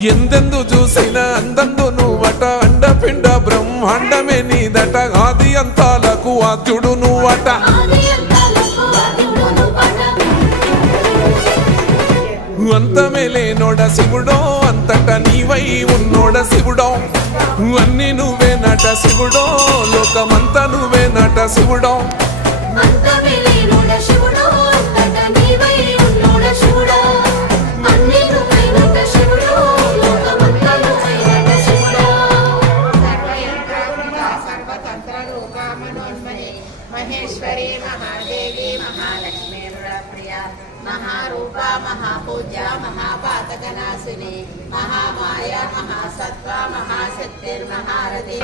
ఎందెందు చూసిన అందందు నువ్వట అండపిండ బ్రహ్మాండమే నీదట ఆది అంతాలకు ఆద్యుడు నువ్వట అంతమే లేనోడ శివుడో అంతట నీవై ఉన్నోడ శివుడో అన్ని నువ్వే నట శివుడో లోకమంతా నువ్వే నట శివుడో महेश्वरी महादेवी महालक्ष्मी प्रिया महारूपा महापूजा महापातकनाशिनी महामाया महासत्वा महाशक्तिर्महारथी